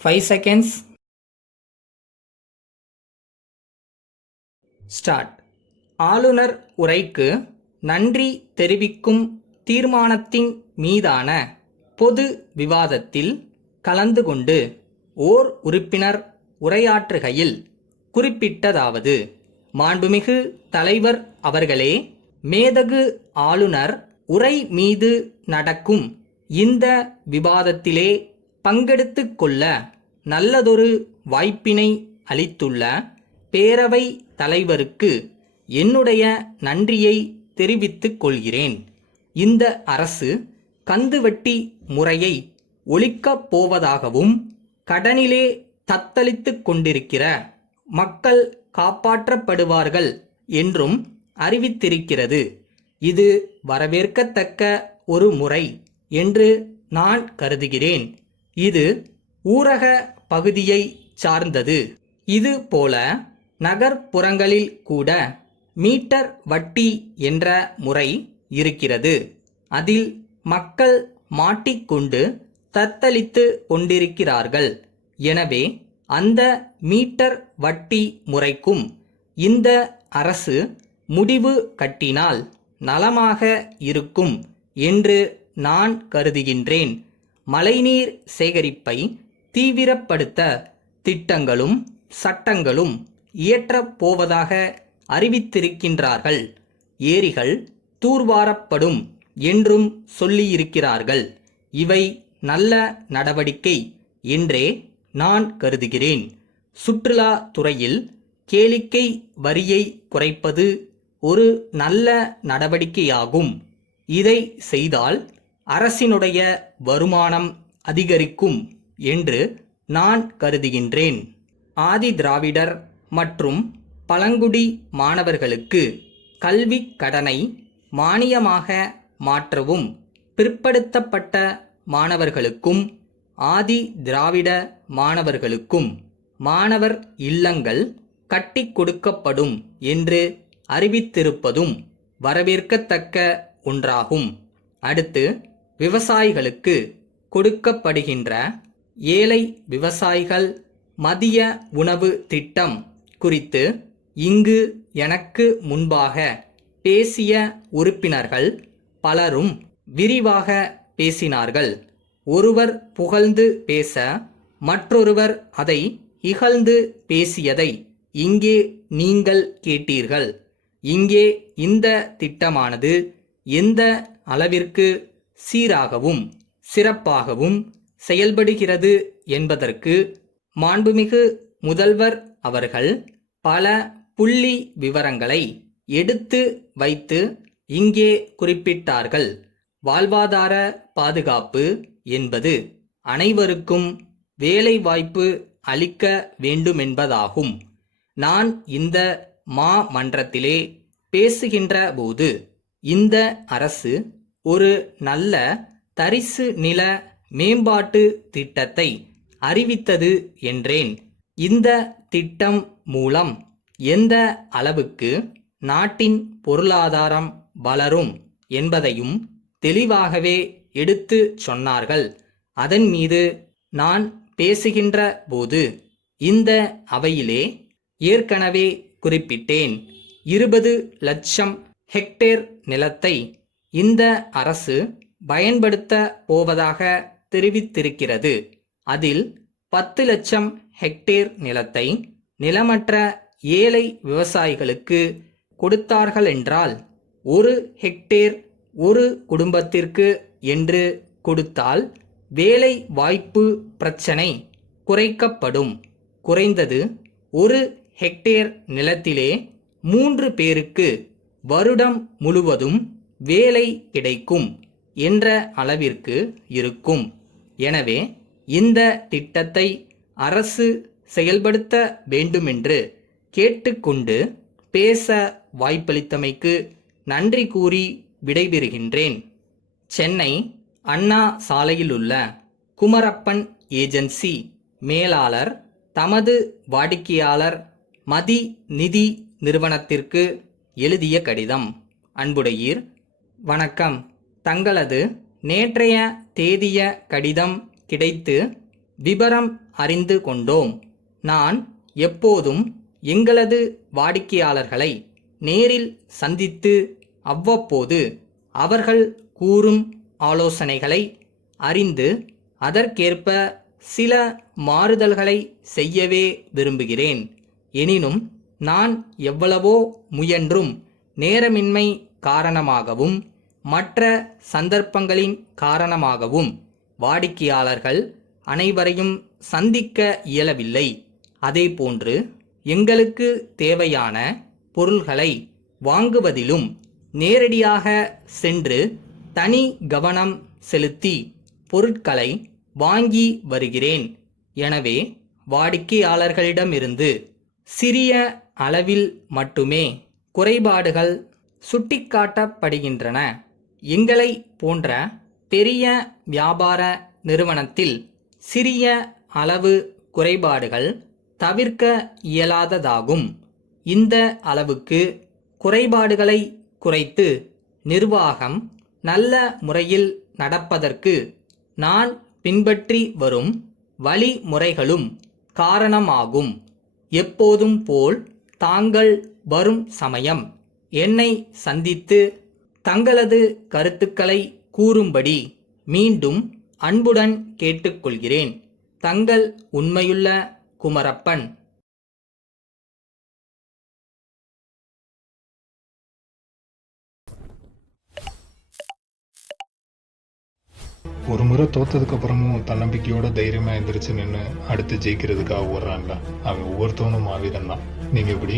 5 seconds. Start. ஆளுநர் உரைக்கு நன்றி தெரிவிக்கும் தீர்மானத்தின் மீதான பொது விவாதத்தில் கலந்து கொண்டு ஓர் உறுப்பினர் உரையாற்றுகையில் குறிப்பிட்டதாவது: மாண்புமிகு தலைவர் அவர்களே, மேதகு ஆளுநர் உரை மீது நடக்கும் இந்த விவாதத்திலே பங்கெடுத்துக் கொள்ள நல்லதொரு வாய்ப்பினை அளித்துள்ள பேரவை தலைவருக்கு என்னுடைய நன்றியை தெரிவித்துக் கொள்கிறேன். இந்த அரசு கந்துவட்டி முறையை ஒழிக்கப் போவதாகவும் கடனிலே தத்தளித்துக் கொண்டிருக்கிற மக்கள் காப்பாற்றப்படுவார்கள் என்றும் அறிவித்திருக்கிறது. இது வரவேற்கத்தக்க ஒரு முறை என்று நான் கருதுகிறேன். இது ஊரக பகுதியை சார்ந்தது. இது போல நகர்ப்புறங்களில் கூட மீட்டர் வட்டி என்ற முறை இருக்கிறது. அதில் மக்கள் மாட்டிக்கொண்டு தத்தளித்து கொண்டிருக்கிறார்கள். எனவே அந்த மீட்டர் வட்டி முறைக்கும் இந்த அரசு முடிவு கட்டினால் நலமாக இருக்கும் என்று நான் கருதுகின்றேன். மழைநீர் சேகரிப்பை தீவிரப்படுத்த திட்டங்களும் சட்டங்களும் இயற்றப் போவதாக அறிவித்திருக்கின்றார்கள். ஏரிகள் தூர்வாரப்படும் என்றும் சொல்லியிருக்கிறார்கள். இவை நல்ல நடவடிக்கை என்றே நான் கருதுகிறேன். சுற்றுலா துறையில் கேளிக்கை வரியை குறைப்பது ஒரு நல்ல நடவடிக்கையாகும். இதை செய்தால் அரசினுடைய வருமானம் அதிகரிக்கும் என்று நான் கருதுகின்றேன். ஆதி திராவிடர் மற்றும் பழங்குடி மாணவர்களுக்கு கல்வி கடனை மானியமாக மாற்றவும், பிற்படுத்தப்பட்ட மாணவர்களுக்கும் ஆதி திராவிட மாணவர்களுக்கும் மாணவர் இல்லங்கள் கட்டி கொடுக்கப்படும் என்று அறிவித்திருப்பதும் வரவேற்கத்தக்க ஒன்றாகும். அடுத்து, விவசாயிகளுக்கு கொடுக்கப்படுகின்ற ஏழை விவசாயிகள் மதிய உணவு திட்டம் குறித்து இங்கு எனக்கு முன்பாக பேசிய உறுப்பினர்கள் பலரும் விரிவாக பேசினார்கள். ஒருவர் புகழ்ந்து பேச மற்றொருவர் அதை இகழ்ந்து பேசியதை இங்கே நீங்கள் கேட்டீர்கள். இங்கே இந்த திட்டமானது எந்த அளவிற்கு சீராகவும் சிறப்பாகவும் செயல்படுகிறது என்பதற்கு மாண்புமிகு முதல்வர் அவர்கள் பல புள்ளி விவரங்களை எடுத்து வைத்து இங்கே குறிப்பிட்டார்கள். வாழ்வாதார பாதுகாப்பு என்பது அனைவருக்கும் வேலைவாய்ப்பு அளிக்க வேண்டுமென்பதாகும். நான் இந்த மாமன்றத்திலே பேசுகின்ற போது இந்த அரசு ஒரு நல்ல தரிசு நில மேம்பாட்டு திட்டத்தை அறிவித்தது என்றேன். இந்த திட்டம் மூலம் எந்த அளவுக்கு நாட்டின் பொருளாதாரம் வளரும் என்பதையும் தெளிவாகவே எடுத்து சொன்னார்கள். அதன் மீது நான் பேசுகின்ற போது இந்த அவையிலே ஏற்கனவே குறிப்பிட்டேன். 20 லட்சம் ஹெக்டேர் நிலத்தை இந்த அரசு பயன்படுத்த போவதாக தெரிவித்திருக்கிறது. அதில் 10 லட்சம் ஹெக்டேர் நிலத்தை நிலமற்ற ஏழை விவசாயிகளுக்கு கொடுத்தார்களென்றால் 1 ஹெக்டேர் ஒரு குடும்பத்திற்கு என்று கொடுத்தால் வேலை வாய்ப்பு பிரச்சனை குறைக்கப்படும். குறைந்தது 1 ஹெக்டேர் நிலத்திலே 3 பேருக்கு வருடம் முழுவதும் வேலை கிடைக்கும் என்ற அளவிற்கு இருக்கும். எனவே இந்த திட்டத்தை அரசு செயல்படுத்த வேண்டுமென்று கேட்டுக்கொண்டு பேச வாய்ப்பளித்தமைக்கு நன்றி கூறி விடைபெறுகின்றேன். சென்னை அண்ணா சாலையிலுள்ள குமரப்பன் ஏஜென்சி மேலாளர் தமது வாடிக்கையாளர் மதி நிதி நிறுவனத்திற்கு எழுதிய கடிதம். அன்புடையீர், வணக்கம். தங்களது நேற்றைய தேதிய கடிதம் கிடைத்து விபரம் அறிந்து கொண்டோம். நான் எப்போதும் எங்களது வாடிக்கையாளர்களை நேரில் சந்தித்து அவ்வப்போது அவர்கள் கூறும் ஆலோசனைகளை அறிந்து அதற்கேற்ப சில மாறுதல்களை செய்யவே விரும்புகிறேன். எனினும் நான் எவ்வளவோ முயன்றும் நேரமின்மை காரணமாகவும் மற்ற சந்தர்ப்பங்களின் காரணமாகவும் வாடிக்கையாளர்கள் அனைவரையும் சந்திக்க இயலவில்லை. அதேபோன்று எங்களுக்கு தேவையான பொருள்களை வாங்குவதிலும் நேரடியாக சென்று தனி கவனம் செலுத்தி பொருட்களை வாங்கி வருகிறேன். எனவே வாடிக்கையாளர்களிடமிருந்து சிறிய அளவில் மட்டுமே குறைபாடுகள் சுட்டிக்காட்டப்படுகின்றன. எங்களை போன்ற பெரிய வியாபார நிறுவனத்தில் சிறிய அளவு குறைபாடுகள் தவிர்க்க இயலாததாகும். இந்த அளவுக்கு குறைபாடுகளை குறைத்து நிர்வாகம் நல்ல முறையில் நடப்பதற்கு நான் பின்பற்றி வரும் வழிமுறைகளும் காரணமாகும். எப்போதும் போல் தாங்கள் வரும் சமயம் என்னை சந்தித்து தங்களது கருத்துக்களை கூறும்படி மீண்டும் அன்புடன் கேட்டுக்கொள்கிறேன். தங்கள் உண்மையுள்ள குமரப்பன். ஒரு முறை தோத்ததுக்கு அப்புறமும் தன்னம்பிக்கையோட தைரியமா எந்திரிச்சு நின்று அடுத்து ஜெயிக்கிறதுக்காக ஓடுறான்ல, அவன் ஒவ்வொருத்தவனும் மாவீரன் தான். நீங்க எப்படி